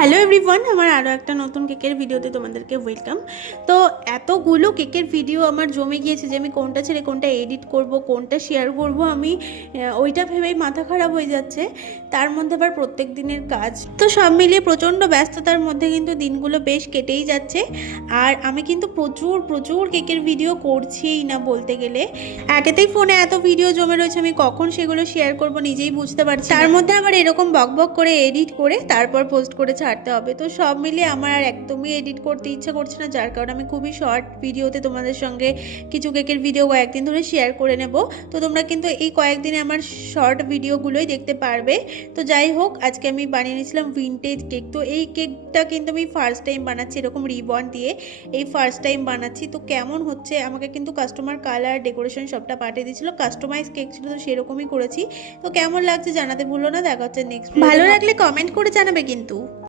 Hello everyone, আমার আরও একটা নতুন কেকের ভিডিওতে তোমাদেরকে ওয়েলকাম। তো এতগুলো কেকের ভিডিও আমার জমে গিয়েছে যে আমি কোনটা ছেড়ে কোনটা এডিট করব, কোনটা শেয়ার করব, আমি ওইটা ভেবেই মাথা খারাপ হয়ে যাচ্ছে। তার মধ্যে আবার প্রত্যেক দিনের কাজ, তো সব মিলিয়ে প্রচণ্ড ব্যস্ততার মধ্যে কিন্তু দিনগুলো বেশ কেটেই যাচ্ছে। আর আমি কিন্তু প্রচুর প্রচুর কেকের ভিডিও করছিই না বলতে গেলে। একেতেই ফোনে এত ভিডিও জমে রয়েছে, আমি কখন সেগুলো শেয়ার করব নিজেই বুঝতে পারছি। তার মধ্যে আবার এরকম বকবক করে এডিট করে তারপর পোস্ট করে ছাড়তে হবে। তো সব মিলিয়ে আমার আর একদমই এডিট করতে ইচ্ছা করছে না, যার কারণে আমি খুবই শর্ট ভিডিওতে তোমাদের সঙ্গে কিছু কেকের ভিডিও কয়েকদিন ধরে শেয়ার করে নেব। তো তোমরা কিন্তু এই কয়েকদিনে আমার শর্ট ভিডিওগুলোই দেখতে পারবে। তো যাই হোক, আজকে আমি বানিয়ে নিয়েছিলাম ভিনটেজ কেক। তো এই কেকটা কিন্তু আমি ফার্স্ট টাইম বানাচ্ছি, এরকম রিবন দিয়ে এই ফার্স্ট টাইম বানাচ্ছি। তো কেমন হচ্ছে, আমাকে কিন্তু কাস্টমার কালার ডেকোরেশন সবটা পাঠিয়ে দিয়েছিল, কাস্টমাইজ কেক ছিল, তো সেরকমই করেছি। তো কেমন লাগছে জানাতে ভুলো না। দেখা হচ্ছে নেক্সট। ভালো লাগলে কমেন্ট করে জানাবে কিন্তু।